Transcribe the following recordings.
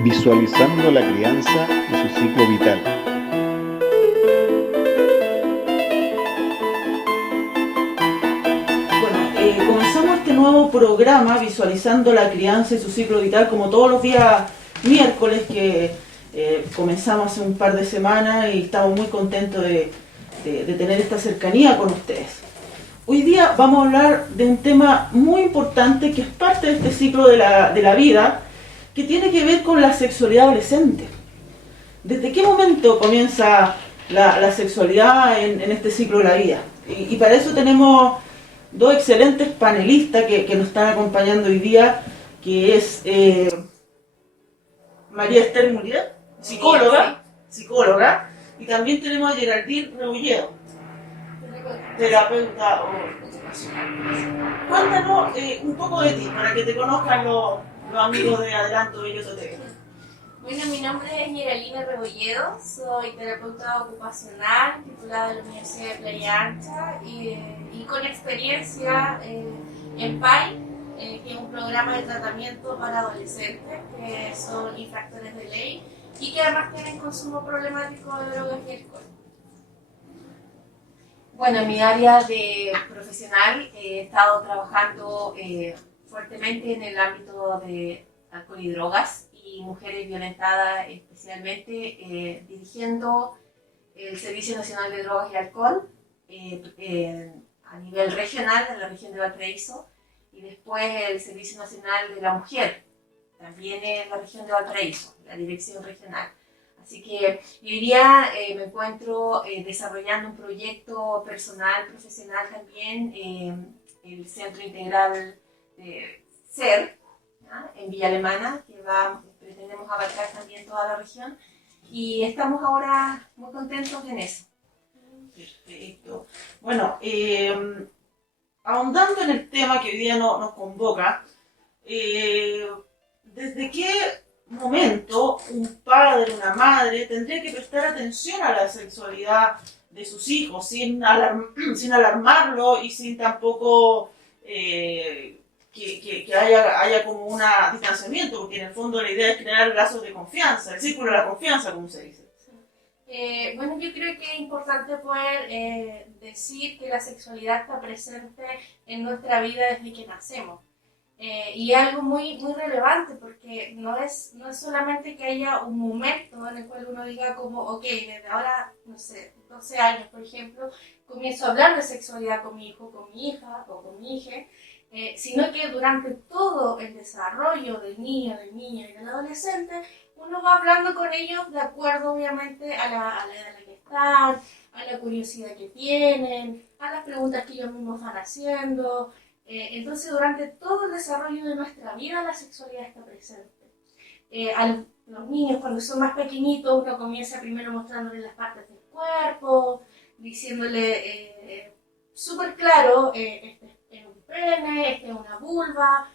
Visualizando la crianza y su ciclo vital. Bueno, comenzamos este nuevo programa Visualizando la crianza y su ciclo vital, como todos los días miércoles que comenzamos hace un par de semanas, y estamos muy contentos de tener esta cercanía con ustedes. Hoy día vamos a hablar de un tema muy importante que es parte de este ciclo de la vida, que tiene que ver con la sexualidad adolescente. ¿Desde qué momento comienza la sexualidad en este ciclo de la vida? Y para eso tenemos dos excelentes panelistas que nos están acompañando hoy día, que es María Esther Muriel, psicóloga, y también tenemos a Geraldine Rebolledo, terapeuta ocupacional. Cuéntanos un poco de ti, para que te conozcan los amigos de Adelanto Bellosoteca. Bueno, mi nombre es Geraldine Rebolledo, soy terapeuta ocupacional, titulada de la Universidad de Playa Ancha y con experiencia en PAI, que es un programa de tratamiento para adolescentes que son infractores de ley y que además tienen consumo problemático de drogas y alcohol. Bueno, en mi área de profesional he estado trabajando fuertemente en el ámbito de alcohol y drogas y mujeres violentadas, especialmente dirigiendo el Servicio Nacional de Drogas y Alcohol a nivel regional en la región de Valparaíso, y después el Servicio Nacional de la Mujer, también en la región de Valparaíso, la dirección regional. Así que hoy día me encuentro desarrollando un proyecto personal, profesional también, el Centro Integral de SER, ¿ya? En Villa Alemana, que pretendemos abarcar también toda la región, y estamos ahora muy contentos en eso. Perfecto. Bueno, ahondando en el tema que hoy día nos convoca, ¿desde qué momento un padre, una madre tendría que prestar atención a la sexualidad de sus hijos sin alarmarlo y sin tampoco que haya como un distanciamiento? Porque en el fondo la idea es crear lazos de confianza, el círculo de la confianza, como se dice. Bueno, yo creo que es importante poder decir que la sexualidad está presente en nuestra vida desde que nacemos. Y es algo muy, muy relevante, porque no es solamente que haya un momento en el cual uno diga como, ok, desde ahora, no sé, 12 años, por ejemplo, comienzo a hablar de sexualidad con mi hijo, con mi hija o con mi hija, sino que durante todo el desarrollo del niño y del adolescente, uno va hablando con ellos de acuerdo, obviamente, a la edad en la que están, a la curiosidad que tienen, a las preguntas que ellos mismos van haciendo. Entonces, durante todo el desarrollo de nuestra vida, la sexualidad está presente. A los niños, cuando son más pequeñitos, uno comienza primero mostrándoles las partes del cuerpo, diciéndole súper claro, este es un pene, este es una vulva,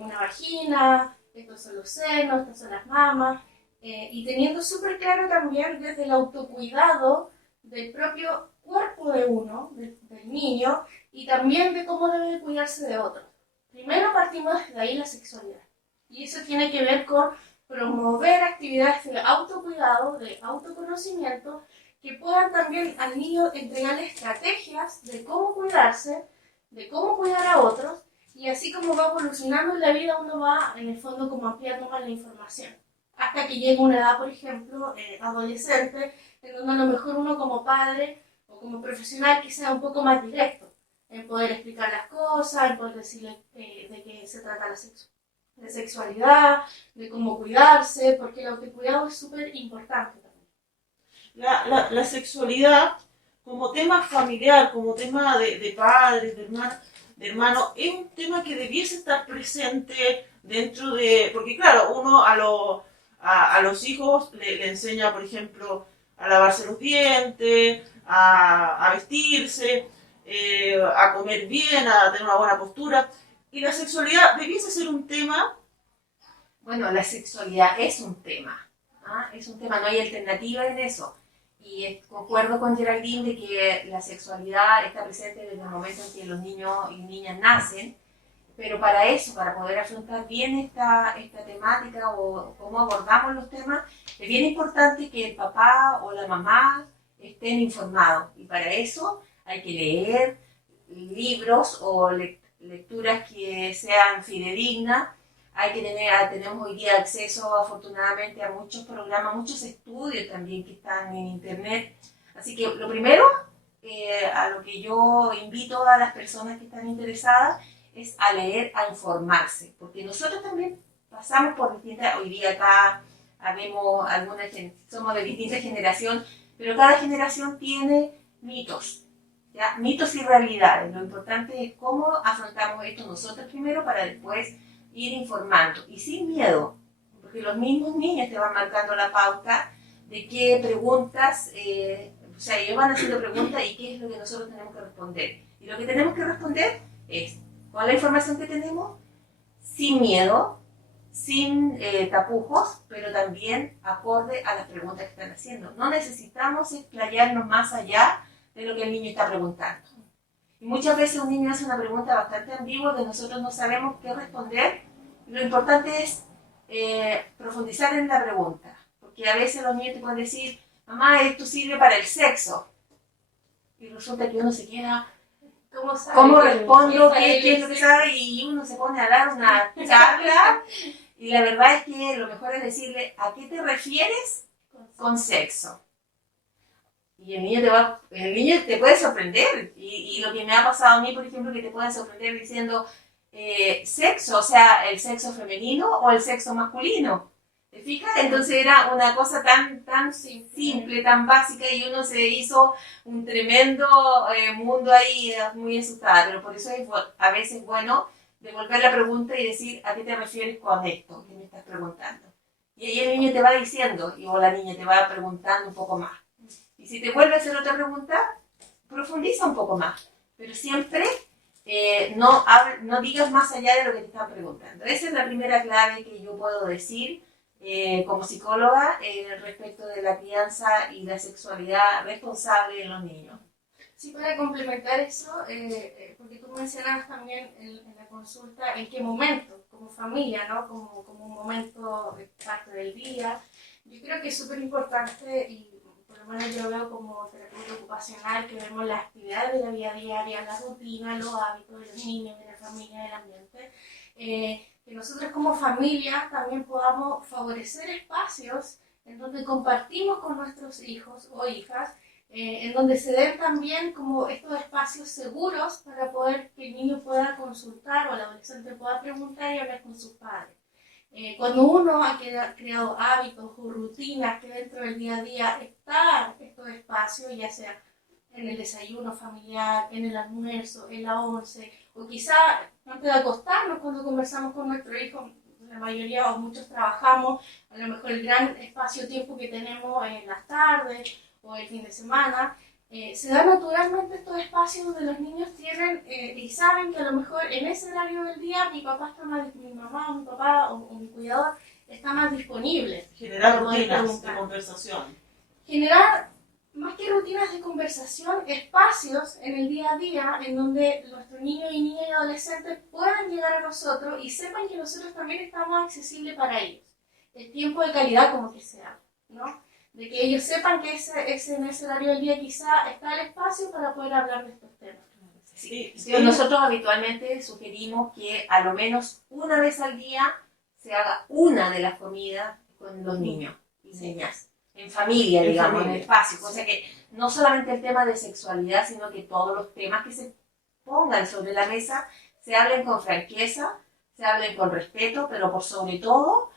una vagina, estos son los senos, estas son las mamas, y teniendo súper claro también desde el autocuidado del propio cuerpo de uno, del niño, y también de cómo debe cuidarse de otros. Primero partimos desde ahí la sexualidad. Y eso tiene que ver con promover actividades de autocuidado, de autoconocimiento, que puedan también al niño entregarle estrategias de cómo cuidarse, de cómo cuidar a otros, y así como va evolucionando en la vida, uno va en el fondo como ampliando más la información. Hasta que llega una edad, por ejemplo, adolescente, en donde a lo mejor uno como padre o como profesional que sea un poco más directo en poder explicar las cosas, en poder decirle de qué se trata de sexualidad, de cómo cuidarse, porque el autocuidado es súper importante también. La sexualidad como tema familiar, como tema de padres, de hermanos, es un tema que debiese estar presente dentro de... Porque claro, uno a los hijos le enseña, por ejemplo, a lavarse los dientes, a vestirse, a comer bien, a tener una buena postura. Y la sexualidad debiese ser un tema. Bueno, la sexualidad es un tema, ¿ah? Es un tema, no hay alternativa en eso. Y concuerdo con Geraldine de que la sexualidad está presente desde el momento en que los niños y niñas nacen, pero para eso, para poder afrontar bien esta temática o cómo abordamos los temas, es bien importante que el papá o la mamá estén informados. Y para eso hay que leer libros o lecturas que sean fidedignas. Tenemos hoy día acceso afortunadamente a muchos programas, muchos estudios también que están en internet. Así que lo primero, a lo que yo invito a las personas que están interesadas, es a leer, a informarse, porque nosotros también pasamos por distintas, hoy día acá habemos somos de distintas generaciones, pero cada generación tiene mitos, ¿ya? Mitos y realidades. Lo importante es cómo afrontamos esto nosotros primero para después ir informando y sin miedo, porque los mismos niños te van marcando la pauta de qué preguntas, o sea, ellos van haciendo preguntas y qué es lo que nosotros tenemos que responder. Y lo que tenemos que responder es con la información que tenemos, sin miedo, sin tapujos, pero también acorde a las preguntas que están haciendo. No necesitamos explayarnos más allá de lo que el niño está preguntando. Y muchas veces un niño hace una pregunta bastante ambigua que nosotros no sabemos qué responder. Lo importante es profundizar en la pregunta, porque a veces los niños te pueden decir, mamá, esto sirve para el sexo. Y resulta que uno se queda, ¿cómo respondo? ¿Qué es lo que sabe? Y uno se pone a dar una charla. Y la verdad es que lo mejor es decirle, ¿a qué te refieres con sexo? Y el niño te puede sorprender. Y lo que me ha pasado a mí, por ejemplo, que te pueden sorprender diciendo sexo, o sea, el sexo femenino o el sexo masculino. ¿Te fijas? Entonces era una cosa tan simple, tan básica, y uno se hizo un tremendo mundo ahí, muy asustada. Pero por eso es a veces bueno devolver la pregunta y decir, ¿a qué te refieres con esto que me estás preguntando? Y ahí el niño te va diciendo, o la niña te va preguntando un poco más. Y si te vuelve a hacer otra pregunta, profundiza un poco más. Pero siempre no digas más allá de lo que te están preguntando. Esa es la primera clave que yo puedo decir como psicóloga respecto de la crianza y la sexualidad responsable en los niños. Sí, para complementar eso, porque tú mencionabas también en la consulta en qué momento, como familia, ¿no? Como un momento de parte del día. Yo creo que es súper importante, y por lo menos yo lo veo como terapeuta ocupacional, que vemos las actividades de la vida diaria, la rutina, los hábitos de los niños, de la familia, del ambiente, que nosotros como familia también podamos favorecer espacios en donde compartimos con nuestros hijos o hijas, en donde se den también como estos espacios seguros para poder que el niño pueda consultar o el adolescente pueda preguntar y hablar con sus padres. Cuando uno ha creado hábitos o rutinas que dentro del día a día están estos espacios, ya sea en el desayuno familiar, en el almuerzo, en la once, o quizá antes de acostarnos cuando conversamos con nuestro hijo, la mayoría o muchos trabajamos, a lo mejor el gran espacio-tiempo que tenemos en las tardes o el fin de semana, se dan naturalmente estos espacios donde los niños tienen y saben que a lo mejor en ese horario del día mi mamá o mi papá o mi cuidador está más disponible. Generar rutinas de conversación. Generar, más que rutinas de conversación, espacios en el día a día en donde nuestros niños y niñas y adolescentes puedan llegar a nosotros y sepan que nosotros también estamos accesibles para ellos. El tiempo de calidad, como que sea, ¿no? De que ellos sepan que en ese horario del día quizá está el espacio para poder hablar de estos temas. Sí. Nosotros habitualmente sugerimos que a lo menos una vez al día se haga una de las comidas con los niños y niñas, en familia, digamos, en espacio. O sea que no solamente el tema de sexualidad, sino que todos los temas que se pongan sobre la mesa se hablen con franqueza, se hablen con respeto, pero por sobre todo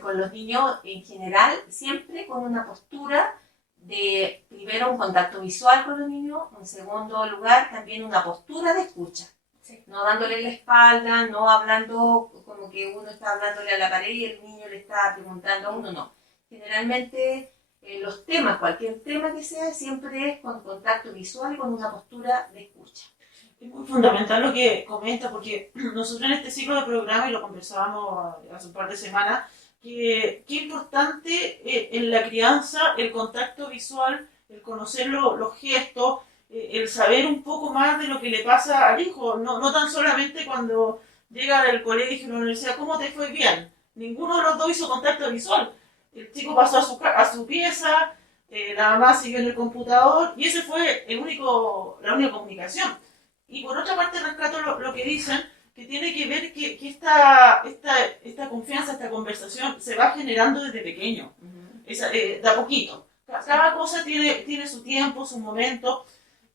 con los niños en general, siempre con una postura de, primero, un contacto visual con los niños, en segundo lugar, también una postura de escucha. Sí. No dándole la espalda, no hablando como que uno está hablándole a la pared y el niño le está preguntando a uno, no. Generalmente los temas, cualquier tema que sea, siempre es con contacto visual y con una postura de escucha. Es muy fundamental lo que comenta, porque nosotros en este ciclo de programa, y lo conversábamos hace un par de semanas, que qué importante en la crianza el contacto visual, el conocer los gestos, el saber un poco más de lo que le pasa al hijo, no tan solamente cuando llega del colegio o la universidad, ¿cómo te fue bien? Ninguno de los dos hizo contacto visual. El chico pasó a su pieza, la mamá siguió en el computador y ese fue la única comunicación. Y por otra parte rescato lo que dicen, que tiene que ver que esta confianza, esta conversación se va generando desde pequeño, de a poquito. Cada cosa tiene su tiempo, su momento,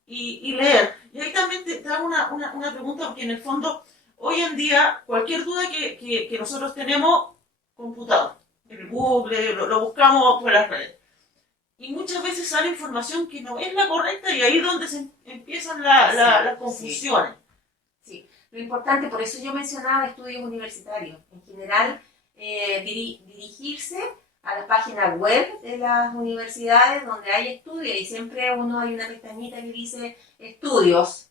y leer. Y ahí también te hago una pregunta, porque en el fondo, hoy en día, cualquier duda que nosotros tenemos, computador, en Google, lo buscamos por las redes. Y muchas veces sale información que no es la correcta y ahí es donde se empiezan las confusiones. Sí. Lo importante, por eso yo mencionaba estudios universitarios. En general, dirigirse a la página web de las universidades donde hay estudios y siempre hay una pestañita que dice estudios,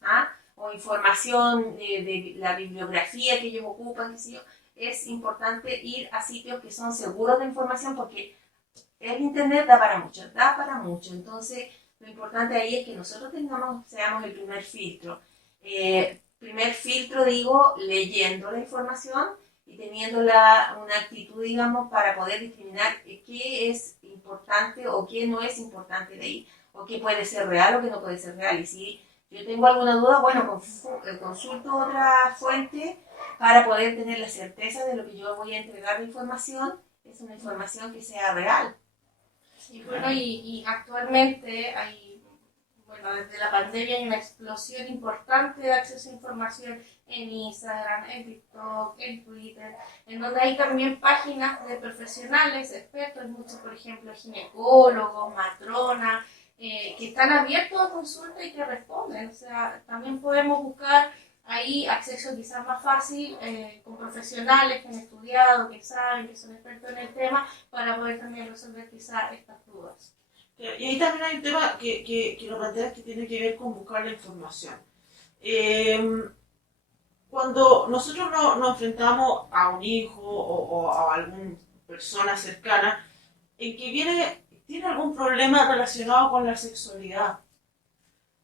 o información de la bibliografía que ellos ocupan, qué sé yo. Es importante ir a sitios que son seguros de información porque el internet da para mucho. Entonces, lo importante ahí es que nosotros seamos el primer filtro. Primer filtro, digo, leyendo la información y teniendo una actitud, digamos, para poder discriminar qué es importante o qué no es importante de ahí, o qué puede ser real o qué no puede ser real. Y si yo tengo alguna duda, bueno, consulto otra fuente para poder tener la certeza de lo que yo voy a entregar de información, es una información que sea real. Y bueno, y actualmente desde la pandemia hay una explosión importante de acceso a información en Instagram, en TikTok, en Twitter, en donde hay también páginas de profesionales, expertos, muchos, por ejemplo, ginecólogos, matronas, que están abiertos a consulta y que responden. O sea, también podemos buscar ahí acceso quizás más fácil con profesionales que han estudiado, que saben, que son expertos en el tema, para poder también resolver quizás estas dudas. Y ahí también hay un tema que lo planteas que tiene que ver con buscar la información. Cuando nosotros nos enfrentamos a un hijo o a alguna persona cercana en que tiene algún problema relacionado con la sexualidad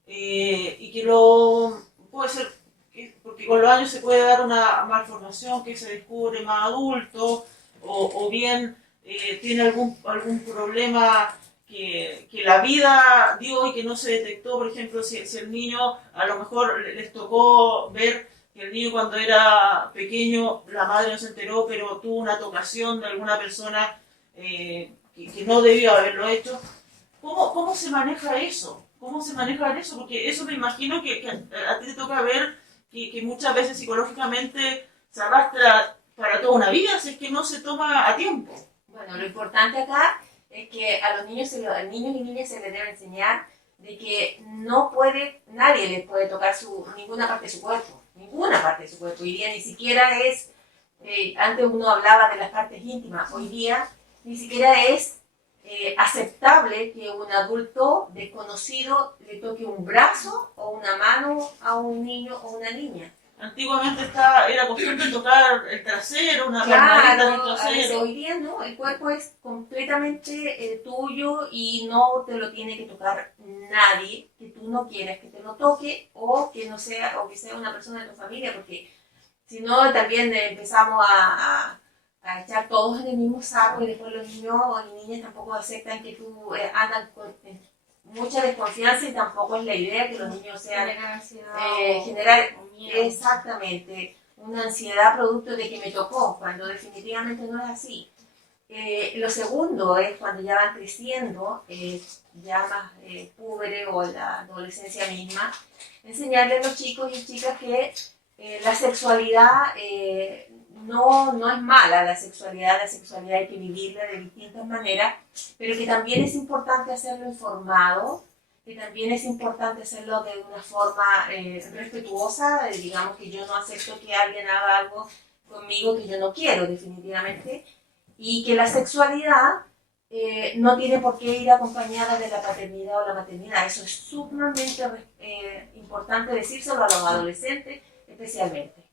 y que puede ser, porque con los años se puede dar una malformación que se descubre más adulto o bien tiene algún problema que la vida dio y que no se detectó. Por ejemplo, si el niño, a lo mejor les tocó ver que el niño cuando era pequeño, la madre no se enteró, pero tuvo una tocación de alguna persona que no debió haberlo hecho. ¿Cómo se maneja eso? ¿Cómo se maneja eso? Porque eso me imagino que a ti te toca ver que muchas veces psicológicamente se arrastra para toda una vida si es que no se toma a tiempo. Bueno, lo importante acá es que a los niños y niñas se les debe enseñar de que nadie les puede tocar ninguna parte de su cuerpo, hoy día ni siquiera es, antes uno hablaba de las partes íntimas, hoy día ni siquiera es aceptable que un adulto desconocido le toque un brazo o una mano a un niño o una niña. Antiguamente era costumbre tocar el trasero, una palmadita en el trasero. Hoy día no, el cuerpo es completamente tuyo y no te lo tiene que tocar nadie que tú no quieras que te lo toque o que sea una persona de tu familia, porque si no también empezamos a echar todos en el mismo saco y después los niños o niñas tampoco aceptan que tú andan con mucha desconfianza y tampoco es la idea que los niños sean generar exactamente una ansiedad producto de que me tocó, cuando definitivamente no es así. Lo segundo es cuando ya van creciendo, ya más púberes o la adolescencia misma, enseñarles a los chicos y chicas que la sexualidad no es mala, la sexualidad hay que vivirla de distintas maneras, pero que también es importante hacerlo informado, que también es importante hacerlo de una forma respetuosa, digamos que yo no acepto que alguien haga algo conmigo que yo no quiero definitivamente, y que la sexualidad no tiene por qué ir acompañada de la paternidad o la maternidad. Eso es sumamente importante decírselo a los adolescentes especialmente.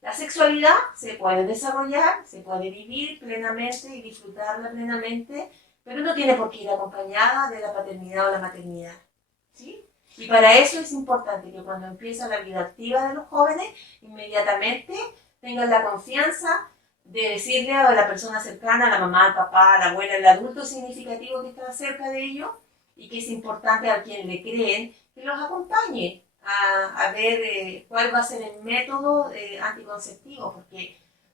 La sexualidad se puede desarrollar, se puede vivir plenamente y disfrutarla plenamente, pero no tiene por qué ir acompañada de la paternidad o la maternidad. ¿Sí? Y para eso es importante que cuando empieza la vida activa de los jóvenes, inmediatamente tengan la confianza de decirle a la persona cercana, a la mamá, al papá, a la abuela, al adulto significativo que está cerca de ellos, y que es importante a quien le creen, que los acompañe a ver cuál va a ser el método anticonceptivo,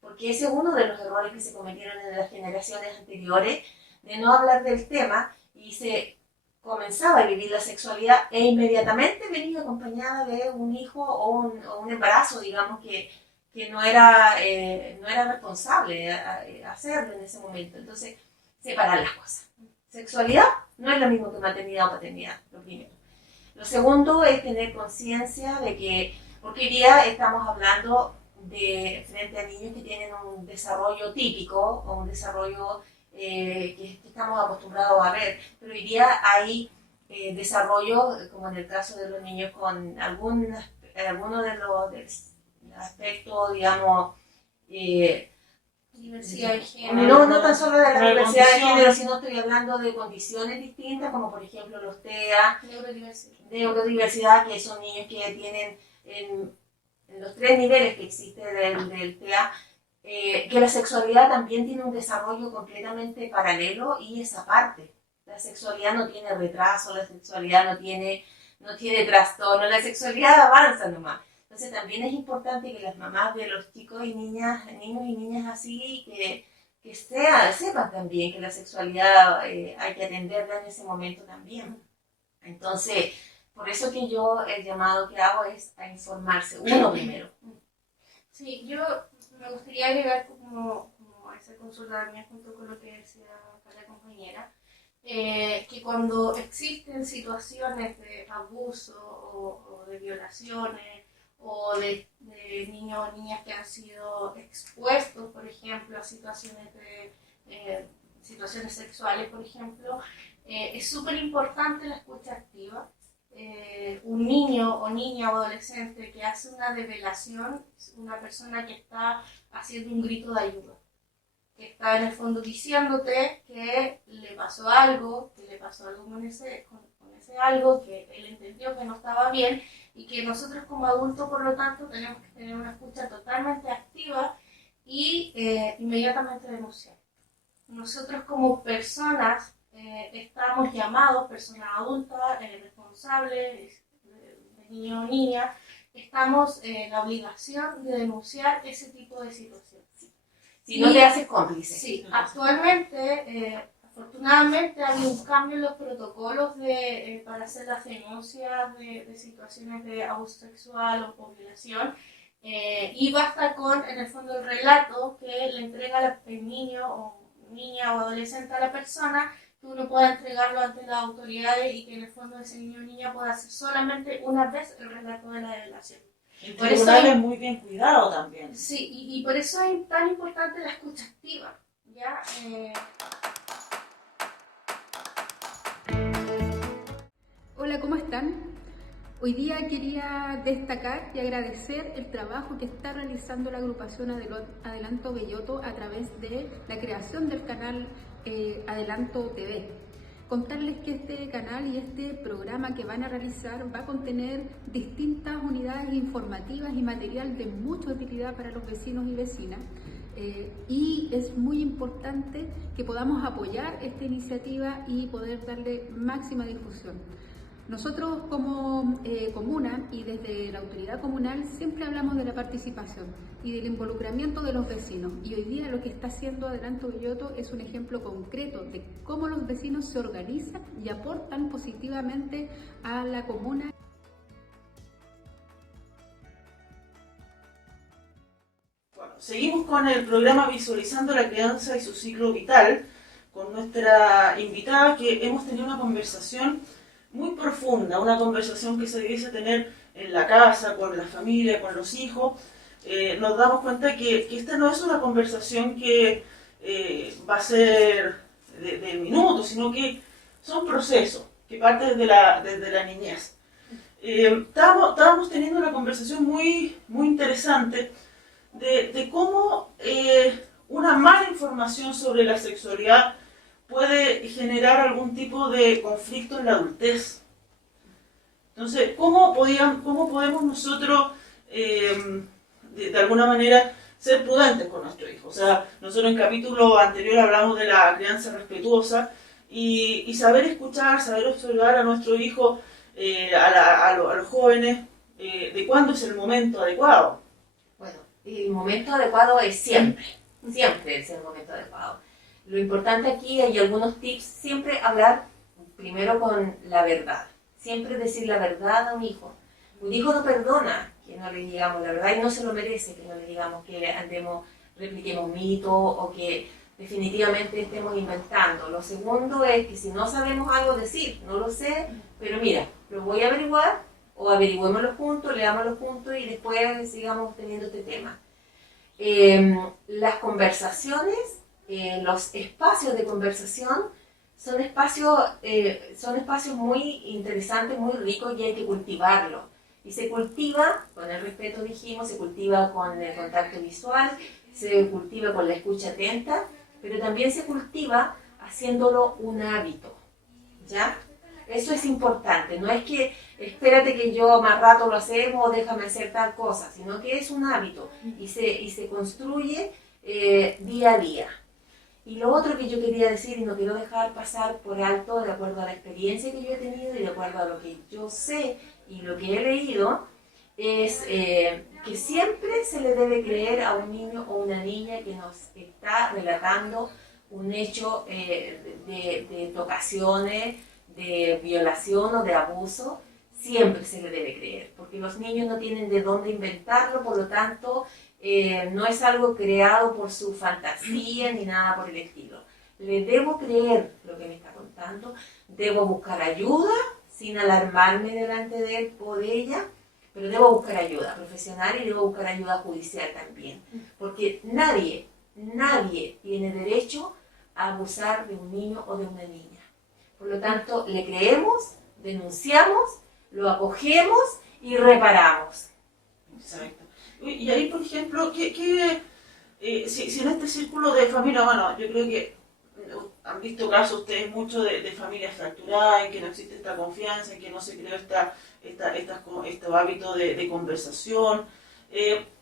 porque ese es uno de los errores que se cometieron en las generaciones anteriores, de no hablar del tema, y se comenzaba a vivir la sexualidad e inmediatamente venía acompañada de un hijo o un embarazo, digamos, que no era responsable hacerlo en ese momento. Entonces, separar las cosas. Sexualidad no es lo mismo que maternidad o paternidad, lo primero. Lo segundo es tener conciencia de que, porque hoy día estamos hablando frente a niños que tienen un desarrollo típico o un desarrollo que estamos acostumbrados a ver, pero hoy día hay desarrollos, como en el caso de los niños con algunos de los aspectos, digamos, diversidad de género. No tan solo de la diversidad de género, sino estoy hablando de condiciones distintas, como por ejemplo los TEA, neurodiversidad, que son niños que tienen en los 3 niveles que existe del TEA, que la sexualidad también tiene un desarrollo completamente paralelo y es aparte. La sexualidad no tiene retraso, la sexualidad no tiene trastorno, la sexualidad avanza nomás. Entonces también es importante que las mamás de los chicos y niños y niñas así, que sepan también que la sexualidad hay que atenderla en ese momento también. Entonces, por eso que yo el llamado que hago es a informarse, uno primero. Sí, yo me gustaría agregar como a esa consulta mía junto con lo que decía acá la compañera, que cuando existen situaciones de abuso o de violaciones o de niños o niñas que han sido expuestos, por ejemplo, a situaciones situaciones sexuales, por ejemplo, es súper importante la escucha activa. Un niño o niña o adolescente que hace una revelación es una persona que está haciendo un grito de ayuda, que está en el fondo diciéndote que le pasó algo con ese algo, que él entendió que no estaba bien y que nosotros como adultos, por lo tanto, tenemos que tener una escucha totalmente activa y inmediatamente denunciar. Nosotros como personas estamos llamados, personas adultas, responsables, de niño o niña, estamos en la obligación de denunciar ese tipo de situaciones. Si no te haces cómplice. Sí, actualmente, afortunadamente, ha habido un cambio en los protocolos para hacer las denuncias de situaciones de abuso sexual o violación. Y basta con, en el fondo, el relato que le entrega el niño o niña o adolescente a la persona, que uno pueda entregarlo ante las autoridades y que en el fondo ese niño o niña pueda hacer solamente una vez el relato de la violación. El tribunal es muy bien cuidado también. Sí, y por eso es tan importante la escucha activa, ¿ya? Hola, ¿cómo están? Hoy día quería destacar y agradecer el trabajo que está realizando la agrupación Adelanto Belloto a través de la creación del canal Adelanto TV. Contarles que este canal y este programa que van a realizar va a contener distintas unidades informativas y material de mucha utilidad para los vecinos y vecinas. Y es muy importante que podamos apoyar esta iniciativa y poder darle máxima difusión. Nosotros como comuna y desde la autoridad comunal siempre hablamos de la participación y del involucramiento de los vecinos, y hoy día lo que está haciendo Adelanto Belloto es un ejemplo concreto de cómo los vecinos se organizan y aportan positivamente a la comuna. Bueno, seguimos con el programa Visualizando la Crianza y su Ciclo Vital, con nuestra invitada, que hemos tenido una conversación muy profunda, una conversación que se debiese tener en la casa, con la familia, con los hijos. Nos damos cuenta que esta no es una conversación que va a ser de minutos, sino que son procesos que parten desde la niñez. Estábamos teniendo una conversación muy interesante de cómo una mala información sobre la sexualidad puede generar algún tipo de conflicto en la adultez. Entonces, ¿cómo podemos nosotros, de alguna manera, ser prudentes con nuestro hijo? O sea, nosotros en el capítulo anterior hablamos de la crianza respetuosa y saber escuchar, saber observar a nuestro hijo, a los jóvenes, de cuándo es el momento adecuado. Bueno, el momento adecuado es siempre es el momento adecuado. Lo importante aquí, hay algunos tips, siempre hablar primero con la verdad, siempre decir la verdad a un hijo. Un hijo no perdona que no le digamos la verdad y no se lo merece que no le digamos que repliquemos mitos o que definitivamente estemos inventando. Lo segundo es que si no sabemos algo decir, no lo sé, pero mira, lo voy a averiguar o averigüémoslo juntos, leámoslo juntos y después sigamos teniendo este tema. Las conversaciones, los espacios de conversación son espacios muy interesantes, muy ricos y hay que cultivarlos. Y se cultiva con el respeto, dijimos, se cultiva con el contacto visual, se cultiva con la escucha atenta, pero también se cultiva haciéndolo un hábito, ¿ya? Eso es importante, no es que espérate que yo más rato lo hacemos o déjame hacer tal cosa, sino que es un hábito y se construye día a día. Y lo otro que yo quería decir y no quiero dejar pasar por alto, de acuerdo a la experiencia que yo he tenido y de acuerdo a lo que yo sé y lo que he leído, es que siempre se le debe creer a un niño o una niña que nos está relatando un hecho de tocaciones, de violación o de abuso, siempre se le debe creer, porque los niños no tienen de dónde inventarlo, por lo tanto, no es algo creado por su fantasía ni nada por el estilo. Le debo creer lo que me está contando, debo buscar ayuda sin alarmarme delante de él o de ella, pero debo buscar ayuda profesional y debo buscar ayuda judicial también, porque nadie tiene derecho a abusar de un niño o de una niña. Por lo tanto, le creemos, denunciamos, lo acogemos y reparamos. Exacto. Y ahí, por ejemplo, si en este círculo de familia, bueno, yo creo que han visto casos ustedes mucho de familias fracturadas, en que no existe esta confianza, en que no se creó este hábito de conversación,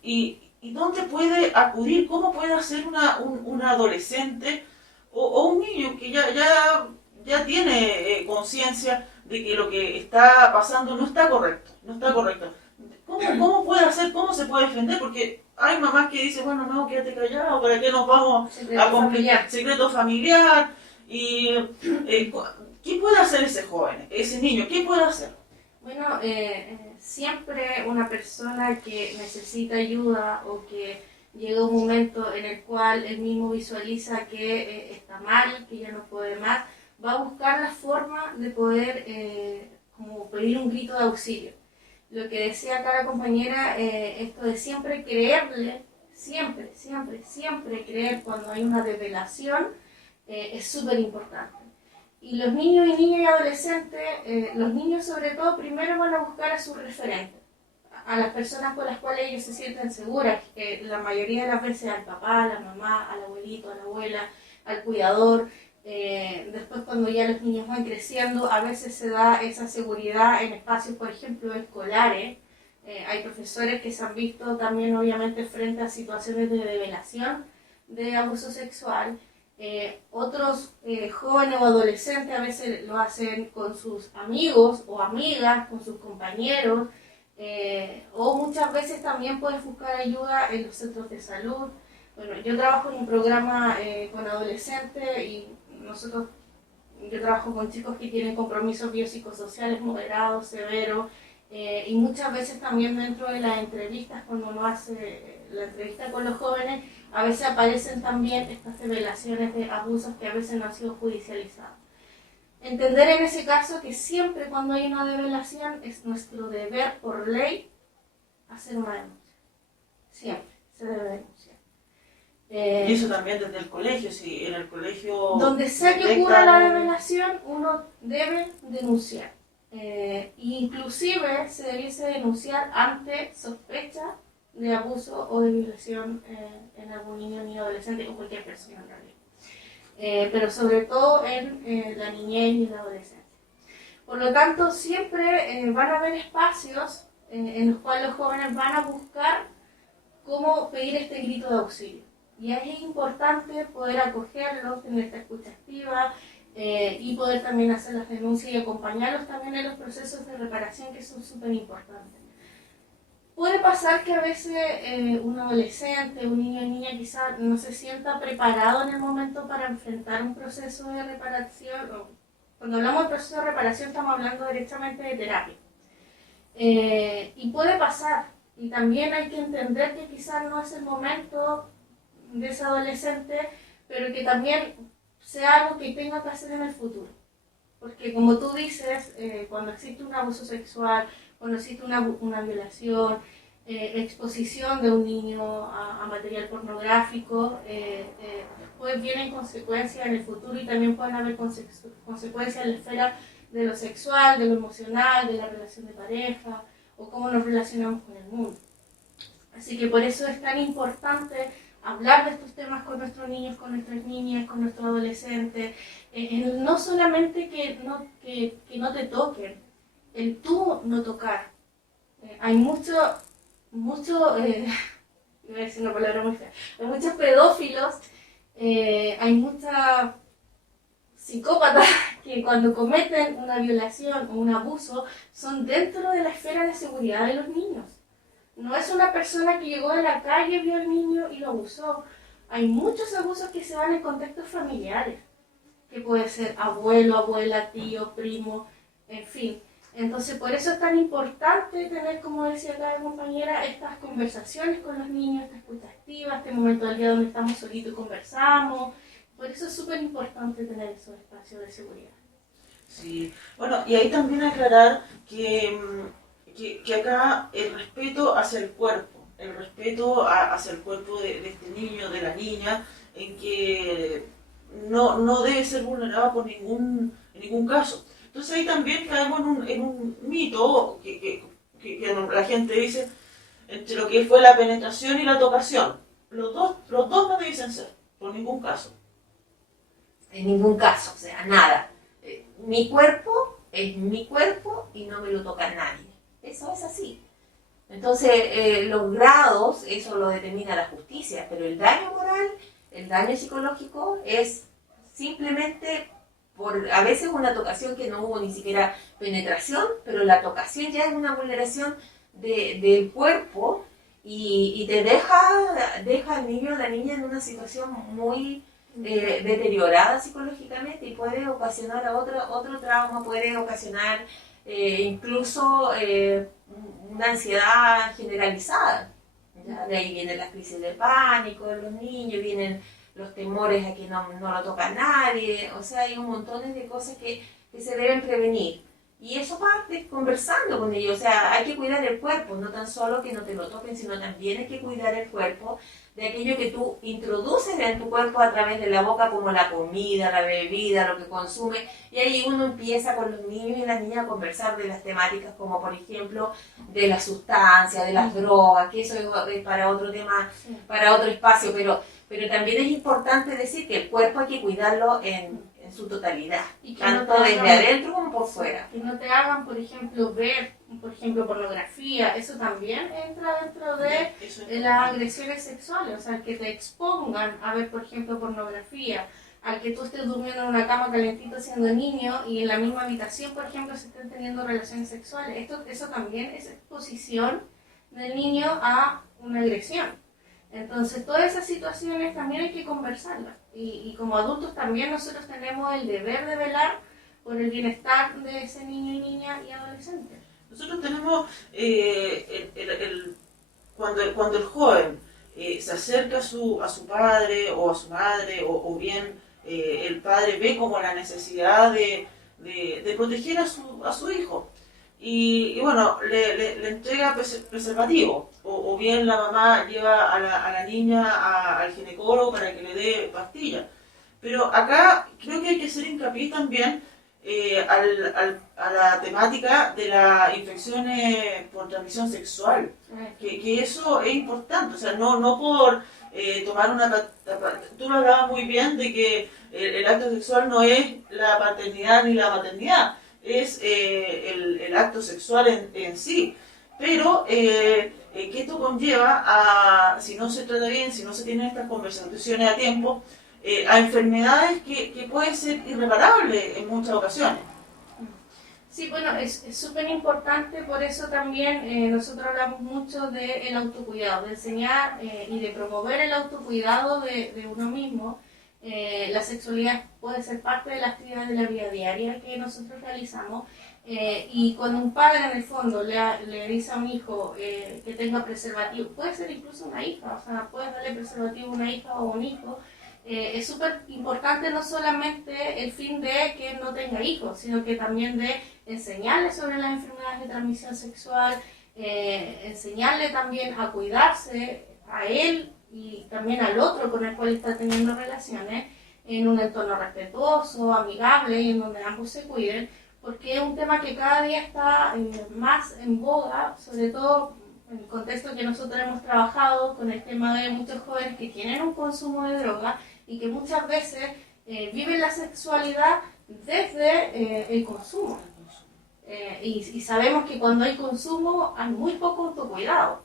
y dónde puede acudir, cómo puede hacer un adolescente o un niño que ya tiene conciencia de que lo que está pasando no está correcto. ¿Cómo puede hacer, cómo se puede defender? Porque hay mamás que dicen, bueno, no, quédate callado, ¿para qué nos vamos a complicar? Secreto familiar. Y, ¿qué puede hacer ese joven, ese niño? ¿Qué puede hacer? Bueno, siempre una persona que necesita ayuda o que llega un momento en el cual él mismo visualiza que está mal, que ya no puede más, va a buscar la forma de poder como pedir un grito de auxilio. Lo que decía acá la compañera, esto de siempre creerle, siempre creer cuando hay una revelación, es súper importante. Y los niños y niñas y adolescentes, los niños sobre todo, primero van a buscar a sus referentes, a las personas con las cuales ellos se sienten seguras, que la mayoría de las veces al papá, a la mamá, al abuelito, a la abuela, al cuidador. Después cuando ya los niños van creciendo, a veces se da esa seguridad en espacios, por ejemplo, escolares. Hay profesores que se han visto también obviamente frente a situaciones de revelación de abuso sexual. Otros jóvenes o adolescentes a veces lo hacen con sus amigos o amigas, con sus compañeros, o muchas veces también puedes buscar ayuda en los centros de salud. Bueno, yo trabajo en un programa con adolescentes y yo trabajo con chicos que tienen compromisos biopsicosociales moderados, severos, y muchas veces también dentro de las entrevistas, cuando uno hace la entrevista con los jóvenes, a veces aparecen también estas revelaciones de abusos que a veces no han sido judicializados. Entender en ese caso que siempre cuando hay una revelación es nuestro deber por ley hacer una denuncia. Siempre se debe denunciar. Y eso también desde el colegio, si en el colegio... Donde sea que ocurra la revelación, uno debe denunciar. Inclusive se debiese denunciar ante sospecha de abuso o de violación en algún niño, niño, adolescente o cualquier persona en realidad. Pero sobre todo en la niñez y la adolescencia. Por lo tanto, siempre van a haber espacios en los cuales los jóvenes van a buscar cómo pedir este grito de auxilio. Y es importante poder acogerlos, tener esta escucha activa y poder también hacer las denuncias y acompañarlos también en los procesos de reparación, que son súper importantes. Puede pasar que a veces un adolescente, un niño o niña quizás no se sienta preparado en el momento para enfrentar un proceso de reparación. Cuando hablamos de proceso de reparación estamos hablando directamente de terapia. Y puede pasar, y también hay que entender que quizás no es el momento de ese adolescente, pero que también sea algo que tenga que hacer en el futuro. Porque como tú dices, cuando existe un abuso sexual, cuando existe una violación, exposición de un niño a material pornográfico, pues vienen consecuencias en el futuro y también pueden haber consecuencias en la esfera de lo sexual, de lo emocional, de la relación de pareja o cómo nos relacionamos con el mundo. Así que por eso es tan importante hablar de estos temas con nuestros niños, con nuestras niñas, con nuestros adolescentes, no solamente que no te toquen, el tú no tocar. Hay mucho iba a decir una palabra muy fea, hay muchos pedófilos, hay muchas psicópatas que cuando cometen una violación o un abuso son dentro de la esfera de seguridad de los niños. No es una persona que llegó de la calle, vio al niño y lo abusó. Hay muchos abusos que se dan en contextos familiares, que puede ser abuelo, abuela, tío, primo, en fin. Entonces, por eso es tan importante tener, como decía la compañera, estas conversaciones con los niños, esta escucha activa, este momento del día donde estamos solitos y conversamos. Por eso es súper importante tener esos espacios de seguridad. Sí, bueno, y ahí también aclarar que acá el respeto hacia el cuerpo, el respeto hacia el cuerpo de este niño, de la niña, en que no debe ser vulnerado en ningún caso. Entonces ahí también caemos en un mito que la gente dice entre lo que fue la penetración y la tocación. Los dos no deben ser, por ningún caso. En ningún caso, o sea, nada. Mi cuerpo es mi cuerpo y no me lo toca nadie. Eso es así. Entonces, los grados, eso lo determina la justicia, pero el daño moral, el daño psicológico es simplemente por a veces una tocación que no hubo ni siquiera penetración, pero la tocación ya es una vulneración del cuerpo y te deja al niño o la niña en una situación muy deteriorada psicológicamente y puede ocasionar otro trauma, puede ocasionar incluso una ansiedad generalizada. ¿Ya? De ahí vienen las crisis de pánico de los niños, vienen los temores a que no lo toca nadie, o sea, hay un montón de cosas que se deben prevenir. Y eso parte conversando con ellos, o sea, hay que cuidar el cuerpo, no tan solo que no te lo toquen, sino también hay que cuidar el cuerpo de aquello que tú introduces en tu cuerpo a través de la boca, como la comida, la bebida, lo que consume, y ahí uno empieza con los niños y las niñas a conversar de las temáticas como por ejemplo de las sustancias, de las drogas, que eso es para otro tema, para otro espacio, pero también es importante decir que el cuerpo hay que cuidarlo en su totalidad, y que tanto no desde adentro como por fuera. Que no te hagan, por ejemplo, ver, pornografía, eso también entra dentro de las agresiones sexuales, o sea, que te expongan a ver, por ejemplo, pornografía, al que tú estés durmiendo en una cama calentito siendo niño y en la misma habitación, por ejemplo, se estén teniendo relaciones sexuales. Eso también es exposición del niño a una agresión. Entonces, todas esas situaciones también hay que conversarlas. Y como adultos también nosotros tenemos el deber de velar por el bienestar de ese niño y niña y adolescente. Nosotros tenemos, cuando el joven se acerca a su padre o a su madre, o bien el padre ve como la necesidad de proteger a su hijo, y bueno, le entrega preservativo, o bien la mamá lleva a la niña al ginecólogo para que le dé pastillas. Pero acá creo que hay que hacer hincapié también a la temática de las infecciones por transmisión sexual, que eso es importante, o sea, no por tomar tú lo hablabas muy bien de que el acto sexual no es la paternidad ni la maternidad, es el acto sexual en sí, pero que esto conlleva a, si no se trata bien, si no se tienen estas conversaciones a tiempo, a enfermedades que pueden ser irreparables en muchas ocasiones. Sí, bueno, es súper importante, por eso también nosotros hablamos mucho del autocuidado, de enseñar y de promover el autocuidado de uno mismo. La sexualidad puede ser parte de la actividad de la vida diaria que nosotros realizamos, y cuando un padre en el fondo le dice a un hijo que tenga preservativo, puede ser incluso una hija, o sea, puedes darle preservativo a una hija o a un hijo. Es súper importante no solamente el fin de que no tenga hijos, sino que también de enseñarle sobre las enfermedades de transmisión sexual, enseñarle también a cuidarse a él y también al otro con el cual está teniendo relaciones en un entorno respetuoso, amigable y en donde ambos se cuiden, porque es un tema que cada día está más en boga, sobre todo en el contexto que nosotros hemos trabajado con el tema de muchos jóvenes que tienen un consumo de droga y que muchas veces viven la sexualidad desde el consumo. Y sabemos que cuando hay consumo hay muy poco autocuidado.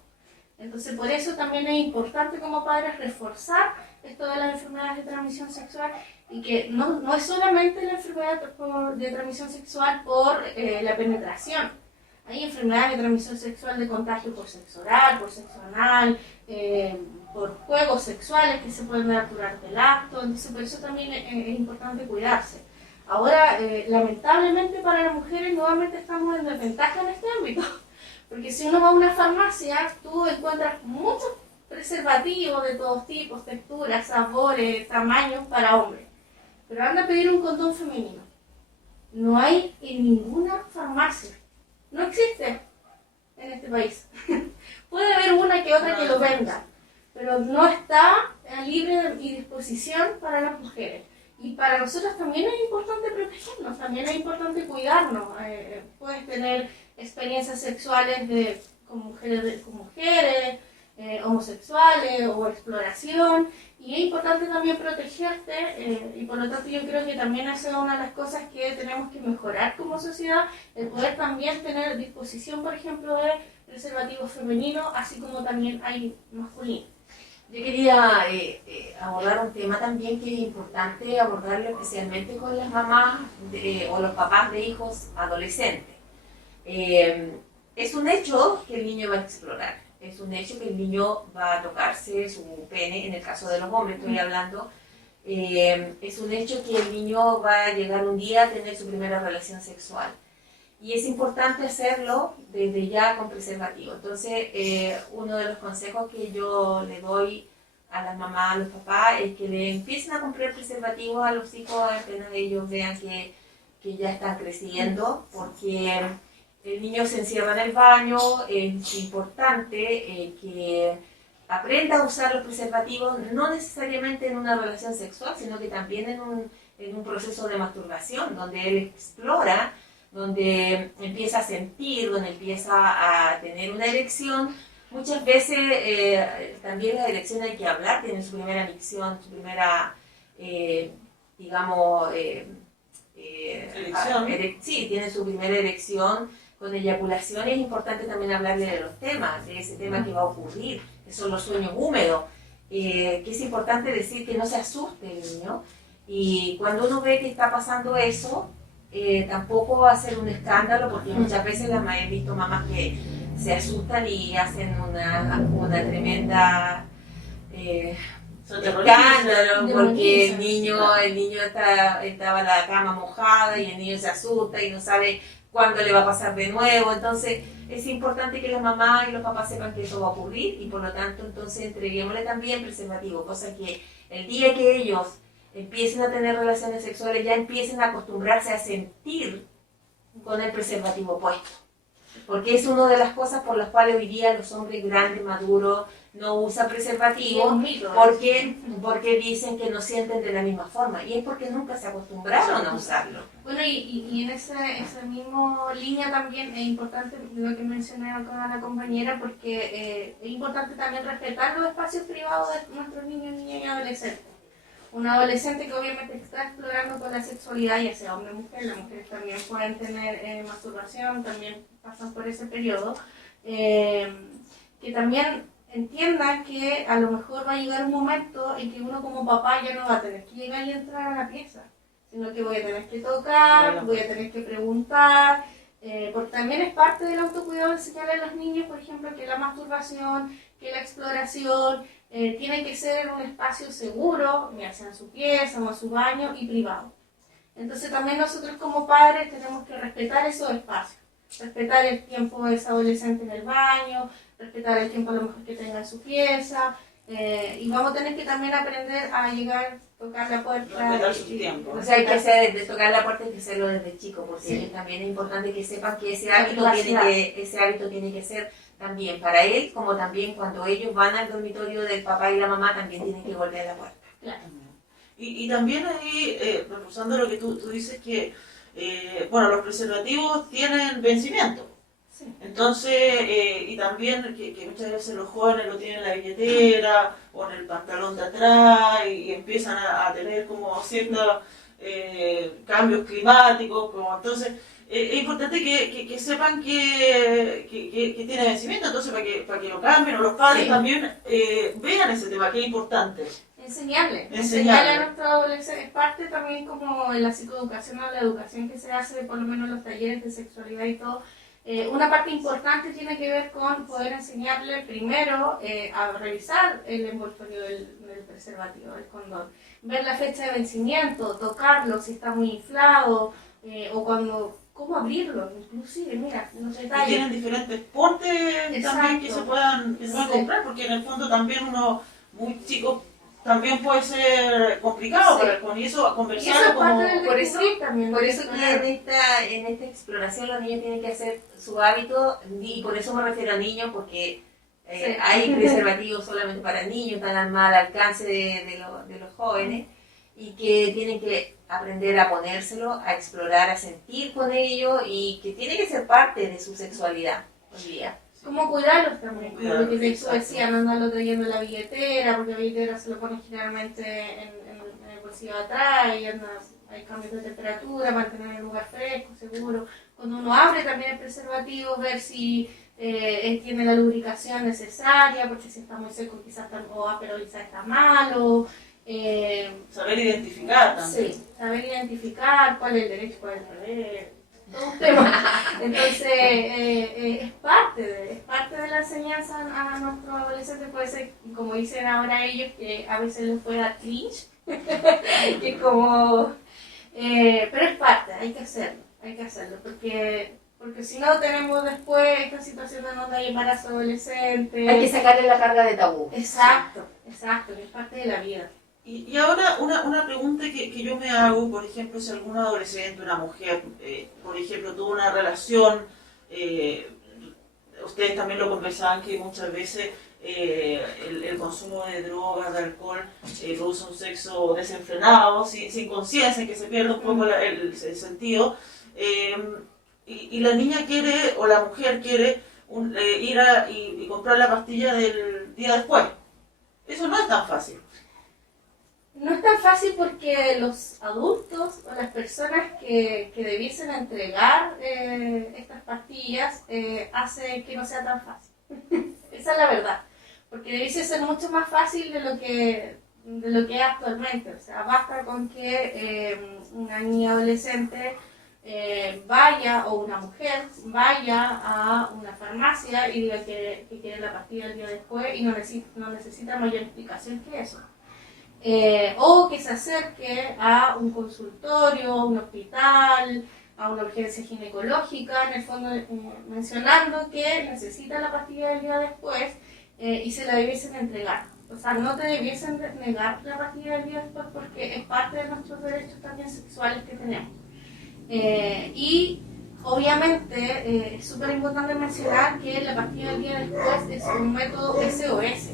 Entonces por eso también es importante como padres reforzar esto de las enfermedades de transmisión sexual y que no es solamente la enfermedad de transmisión sexual por la penetración. Hay enfermedades de transmisión sexual de contagio por sexo oral, por sexo anal, por juegos sexuales que se pueden dar durante el acto, entonces por eso también es importante cuidarse. Ahora, lamentablemente para las mujeres nuevamente estamos en desventaja en este ámbito, porque si uno va a una farmacia, tú encuentras muchos preservativos de todos tipos, texturas, sabores, tamaños para hombres, pero anda a pedir un condón femenino. No hay en ninguna farmacia, no existe en este país. Puede haber una que otra que lo venda, pero no está a libre y disposición para las mujeres. Y para nosotros también es importante protegernos, también es importante cuidarnos. Puedes tener experiencias sexuales con mujeres, homosexuales o exploración, y es importante también protegerte, y por lo tanto yo creo que también esa es una de las cosas que tenemos que mejorar como sociedad, el poder también tener disposición, por ejemplo, de preservativos femeninos, así como también hay masculinos. Yo quería abordar un tema también que es importante abordarlo especialmente con las mamás o los papás de hijos adolescentes. Es un hecho que el niño va a explorar, es un hecho que el niño va a tocarse su pene, en el caso de los hombres estoy hablando, es un hecho que el niño va a llegar un día a tener su primera relación sexual. Y es importante hacerlo desde ya con preservativo. Entonces, uno de los consejos que yo le doy a las mamás, a los papás, es que le empiecen a comprar preservativos a los hijos apenas ellos vean que ya están creciendo, porque el niño se encierra en el baño. Es importante que aprenda a usar los preservativos, no necesariamente en una relación sexual, sino que también en un proceso de masturbación, donde él explora, donde empieza a sentir, donde empieza a tener una erección. Muchas veces también la erección hay que hablar, tiene su primera micción, su primera, sí, tiene su primera erección con eyaculación. Es importante también hablarle de los temas, de ese tema que va a ocurrir, que son los sueños húmedos, que es importante decir que no se asuste el niño, y cuando uno ve que está pasando eso, tampoco va a ser un escándalo, porque muchas veces he visto mamás que se asustan y hacen una tremenda escándalo, porque el niño estaba en la cama mojada y el niño se asusta y no sabe cuándo le va a pasar de nuevo. Entonces es importante que las mamás y los papás sepan que eso va a ocurrir, y por lo tanto entonces entreguémosle también preservativo, cosa que el día que ellos empiecen a tener relaciones sexuales ya empiecen a acostumbrarse a sentir con el preservativo puesto, porque es una de las cosas por las cuales hoy día los hombres grandes, maduros, no usan preservativo, porque dicen que no sienten de la misma forma, y es porque nunca se acostumbraron a usarlo. Bueno, y en esa misma línea también es importante lo que mencionaba con la compañera, porque es importante también respetar los espacios privados de nuestros niños, niñas y adolescentes. un adolescente que obviamente está explorando con la sexualidad, ya sea hombre o mujer, las mujeres también pueden tener masturbación, también pasan por ese periodo, que también entiendan que a lo mejor va a llegar un momento en que uno como papá ya no va a tener que llegar y entrar a la pieza, sino que voy a tener que tocar, voy a tener que preguntar, porque también es parte del autocuidado enseñarle a los niños, por ejemplo, que la masturbación, que la exploración tiene que ser en un espacio seguro, ya sea en su pieza o en su baño y privado. Entonces también nosotros como padres tenemos que respetar esos espacios, respetar el tiempo de ese adolescente en el baño, respetar el tiempo a lo mejor que tenga en su pieza, y vamos a tener que también aprender a llegar, tocar la puerta. Respetar su tiempo. O sea, hay que hacer, de tocar la puerta hay que hacerlo desde chico, porque también es importante que sepan que ese hábito tiene que ser también para él, como también cuando ellos van al dormitorio del papá y la mamá, también tienen que golpear la puerta. Claro. Y también ahí, reforzando lo que tú dices, que bueno, los preservativos tienen vencimiento. Sí. Entonces, y también que muchas veces los jóvenes lo tienen en la billetera o en el pantalón de atrás y empiezan a tener como ciertos cambios climáticos. Entonces, es importante que sepan que tiene vencimiento, entonces para que lo cambien, o los padres también vean ese tema, que es importante. Enseñarle a nuestros adolescentes, es parte también como en la psicoeducación o la educación que se hace, por lo menos en los talleres de sexualidad y todo. Una parte importante tiene que ver con poder enseñarle primero a revisar el envoltorio del preservativo, del condón, ver la fecha de vencimiento, tocarlo si está muy inflado, o cuando, cómo abrirlo, inclusive, mira, los detalles. Y tienen diferentes portes también que se puedan comprar, porque en el fondo también uno muy chico también puede ser complicado con eso, conversar como... Por eso que en esta exploración los niños tienen que hacer su hábito, y por eso me refiero a niños, porque hay preservativos solamente para niños, están al alcance de los jóvenes, y que tienen que aprender a ponérselo, a explorar, a sentir con ellos, y que tiene que ser parte de su sexualidad hoy día. Cómo cuidarlos también, como lo que tú decías, no andarlo trayendo en la billetera, porque la billetera se lo ponen generalmente en el bolsillo de atrás, y hay cambios de temperatura, mantener el lugar fresco, seguro. Cuando uno abre también el preservativo, ver si tiene la lubricación necesaria, porque si está muy seco quizás está, pero quizás está malo. Saber identificar también. Sí, saber identificar cuál es el derecho, cuál es el revés. Todo un tema. Entonces, es parte de la enseñanza a nuestros adolescentes. Puede ser, como dicen ahora ellos, que a veces les puede dar cringe, que es como, pero es parte, hay que hacerlo, porque si no tenemos después esta situación en donde hay embarazo adolescente. Hay que sacarle la carga de tabú. Exacto, que es parte de la vida. Y ahora una pregunta que yo me hago, por ejemplo, si algún adolescente, una mujer, por ejemplo, tuvo una relación, ustedes también lo conversaban, que muchas veces el consumo de drogas, de alcohol, produce un sexo desenfrenado, sin conciencia, que se pierde un poco el sentido, y la niña quiere, o la mujer quiere ir y comprar la pastilla del día después. Eso no es tan fácil. No es tan fácil porque los adultos o las personas que debiesen entregar estas pastillas hacen que no sea tan fácil. Esa es la verdad. Porque debiese ser mucho más fácil de lo que es actualmente. O sea, basta con que una niña adolescente vaya, o una mujer vaya a una farmacia y diga que quiere la pastilla el día después, y no necesita mayor explicación que eso. O que se acerque a un consultorio, a un hospital, a una urgencia ginecológica, en el fondo mencionando que necesita la pastilla del día después, y se la debiesen entregar. O sea, no te debiesen negar la pastilla del día después, porque es parte de nuestros derechos también sexuales que tenemos. Y obviamente es súper importante mencionar que la pastilla del día después es un método SOS.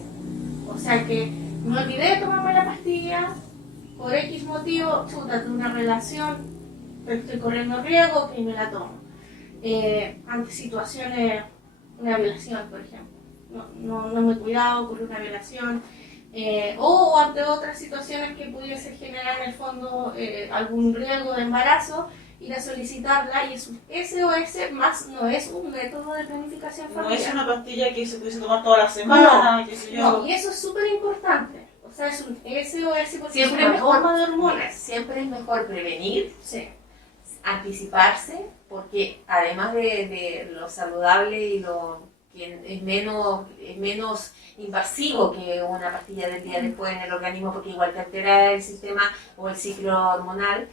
O sea que me olvidé de tomarme la pastilla, por X motivo, chuta, tuve una relación, pero estoy corriendo riesgo, que me la tomo. Ante situaciones, una violación, por ejemplo. No me he cuidado, ocurrió una violación, o ante otras situaciones que pudiese generar en el fondo algún riesgo de embarazo, ir a solicitarla, y es un SOS más, no es un método de planificación No familiar. es una pastilla que se pudiese tomar toda la semana, qué sé yo. No, y eso es súper importante. O sea, es un SOS porque Siempre es una es mejor, toma de hormonas. siempre es mejor prevenir, Sí. anticiparse, porque además de lo saludable y lo que es menos invasivo que una pastilla del día después en el organismo, porque igual te altera el sistema o el ciclo hormonal,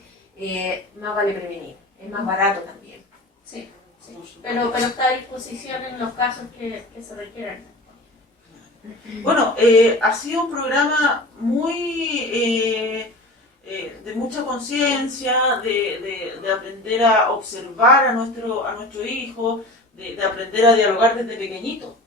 más vale prevenir, es más barato también. Sí, sí. Pero está a disposición en los casos que se requieran. Bueno, ha sido un programa muy de mucha conciencia, de aprender a observar a nuestro hijo, de aprender a dialogar desde pequeñito.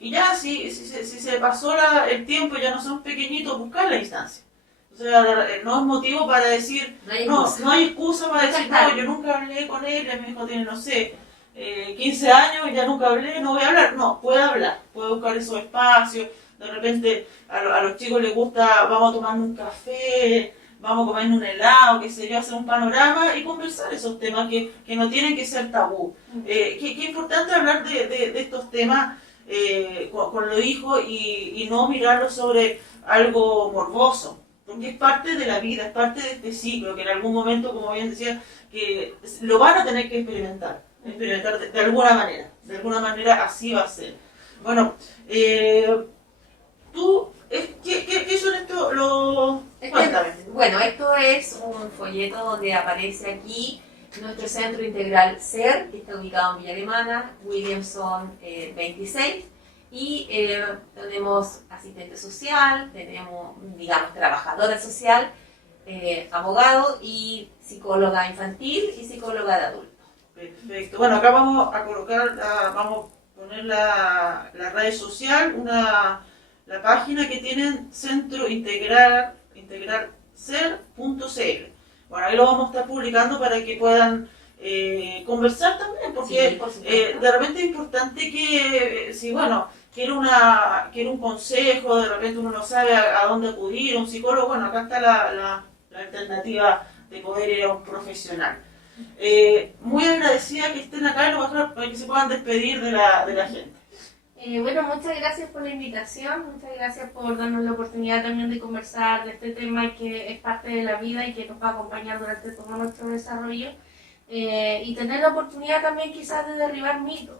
Y ya si se pasó el tiempo, ya no son pequeñitos, buscar la instancia. O sea, no es motivo para decir, no hay excusa para decir, no, yo nunca hablé con él, mi hijo tiene, no sé, 15 años y ya nunca hablé, no voy a hablar. No, puede hablar, puede buscar esos espacios. De repente a los chicos les gusta, vamos a tomar un café, vamos a comer un helado, qué sé yo, hacer un panorama y conversar esos temas que no tienen que ser tabú. Qué importante hablar de estos temas con los hijos y no mirarlos sobre algo morboso, porque es parte de la vida, es parte de este ciclo, que en algún momento, como bien decía, que lo van a tener que experimentar de alguna manera así va a ser. Bueno, tú, ¿qué son estos? Cuéntame. Bueno, esto es un folleto donde aparece aquí nuestro Centro Integral SER, que está ubicado en Villa Alemana, Williamson 26, y tenemos asistente social, tenemos, digamos, trabajadora social, abogado y psicóloga infantil y psicóloga de adultos. Perfecto. Bueno, acá vamos a colocar, vamos a poner la red social, la página que tienen Centro Integral Ser.cl. Bueno, ahí lo vamos a estar publicando para que puedan conversar también, porque Sí, por supuesto. de repente es importante que, si bueno, quiere un consejo, de repente uno no sabe a dónde acudir, a un psicólogo, bueno, acá está la alternativa de poder ir a un profesional. Muy agradecida que estén acá y lo mejor para que se puedan despedir de la gente. Bueno, muchas gracias por la invitación, muchas gracias por darnos la oportunidad también de conversar de este tema que es parte de la vida y que nos va a acompañar durante todo nuestro desarrollo. Y tener la oportunidad también quizás de derribar mitos.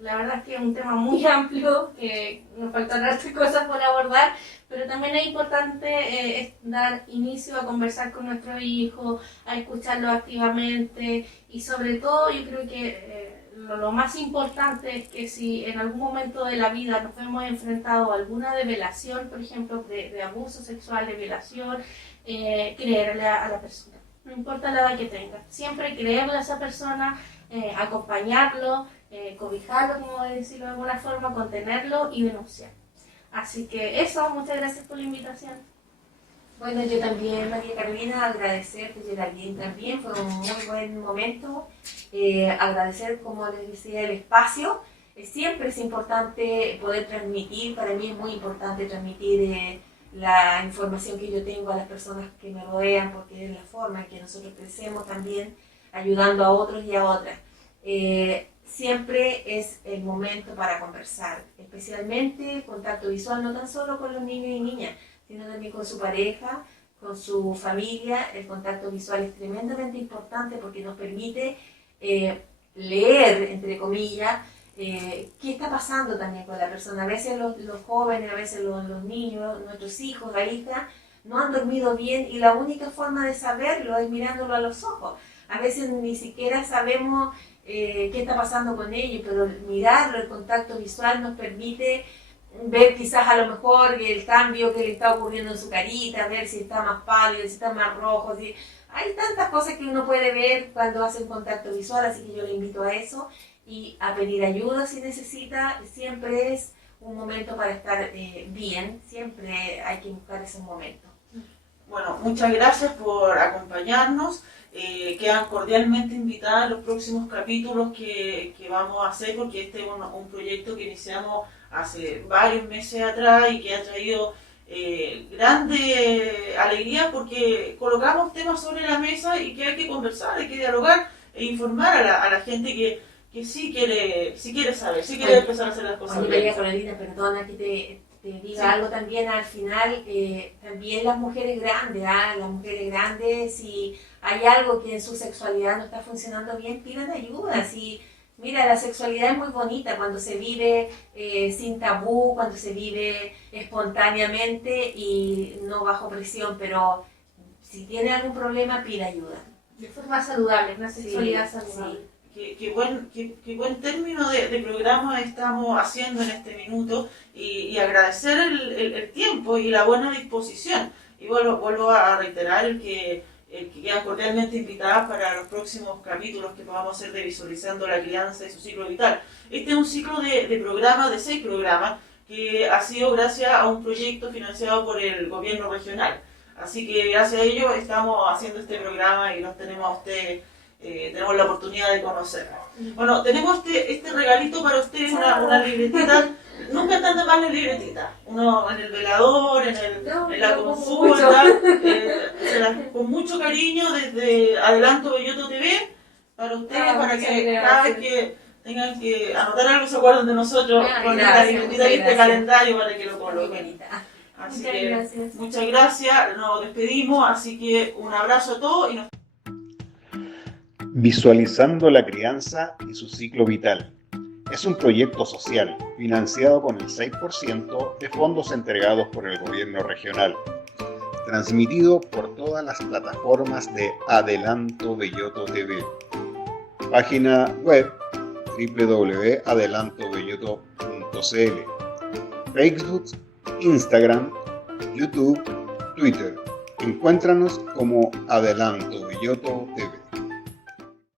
La verdad es que es un tema muy amplio, que nos faltan otras cosas por abordar, pero también es importante es dar inicio a conversar con nuestros hijos, a escucharlos activamente y sobre todo yo creo que lo más importante es que si en algún momento de la vida nos vemos enfrentados a alguna develación, por ejemplo, de abuso sexual, de violación, creerle a la persona. No importa la edad que tenga, siempre creerle a esa persona, acompañarlo, cobijarlo, como decirlo de alguna forma, contenerlo y denunciar. Así que eso, muchas gracias por la invitación. Bueno, yo también, María Carolina, agradecerte, Geraldine, también fue un muy buen momento. Agradecer, como les decía, el espacio. Siempre es importante poder transmitir, para mí es muy importante transmitir la información que yo tengo a las personas que me rodean, porque es la forma en que nosotros crecemos también, ayudando a otros y a otras. Siempre es el momento para conversar, especialmente el contacto visual, no tan solo con los niños y niñas, sino también con su pareja, con su familia. El contacto visual es tremendamente importante porque nos permite leer, entre comillas, qué está pasando también con la persona. A veces los jóvenes, a veces los niños, nuestros hijos, la hija, no han dormido bien y la única forma de saberlo es mirándolo a los ojos. A veces ni siquiera sabemos qué está pasando con ellos, pero mirarlo, el contacto visual nos permite ver quizás a lo mejor el cambio que le está ocurriendo en su carita, ver si está más pálido, si está más rojo. Si... Hay tantas cosas que uno puede ver cuando hace un contacto visual, así que yo le invito a eso y a pedir ayuda si necesita. Siempre es un momento para estar bien, siempre hay que buscar ese momento. Bueno, muchas gracias por acompañarnos. Quedan cordialmente invitadas a los próximos capítulos que vamos a hacer, porque este es un proyecto que iniciamos hace varios meses atrás y que ha traído grande alegría porque colocamos temas sobre la mesa y que hay que conversar, hay que dialogar e informar a la gente que sí quiere saber, sí quiere empezar a hacer las cosas Oye, bien. María Carolina, perdona que te diga algo también al final, también las mujeres grandes, si hay algo que en su sexualidad no está funcionando bien, pidan ayuda. Si, mira, la sexualidad es muy bonita cuando se vive sin tabú, cuando se vive espontáneamente y no bajo presión, pero si tiene algún problema, pida ayuda. De forma saludable, una sexualidad Sí, saludable. Qué buen término de programa estamos haciendo en este minuto y agradecer el tiempo y la buena disposición. Y vuelvo a reiterar el que quedan cordialmente invitadas para los próximos capítulos que podamos hacer de Visualizando la Crianza y su ciclo vital. Este es un ciclo de programas, de 6 programas, que ha sido gracias a un proyecto financiado por el gobierno regional. Así que gracias a ello estamos haciendo este programa y los tenemos a ustedes. Tenemos la oportunidad de conocerla. Bueno, tenemos este regalito para ustedes, una libretita. Nunca están de más la libretita. Uno en el velador, en la consulta. Con mucho cariño desde Adelanto Belloto TV para ustedes, para que cada vez que tengan que anotar algo se acuerden de nosotros con esta libretita y este calendario para que lo coloquen. Así que muchas gracias, nos despedimos, así que un abrazo a todos y nos Visualizando la crianza y su ciclo vital. Es un proyecto social financiado con el 6% de fondos entregados por el gobierno regional, transmitido por todas las plataformas de Adelanto Belloto TV. Página web www.adelantobelloto.cl, Facebook, Instagram, YouTube, Twitter. Encuéntranos como Adelanto Belloto TV.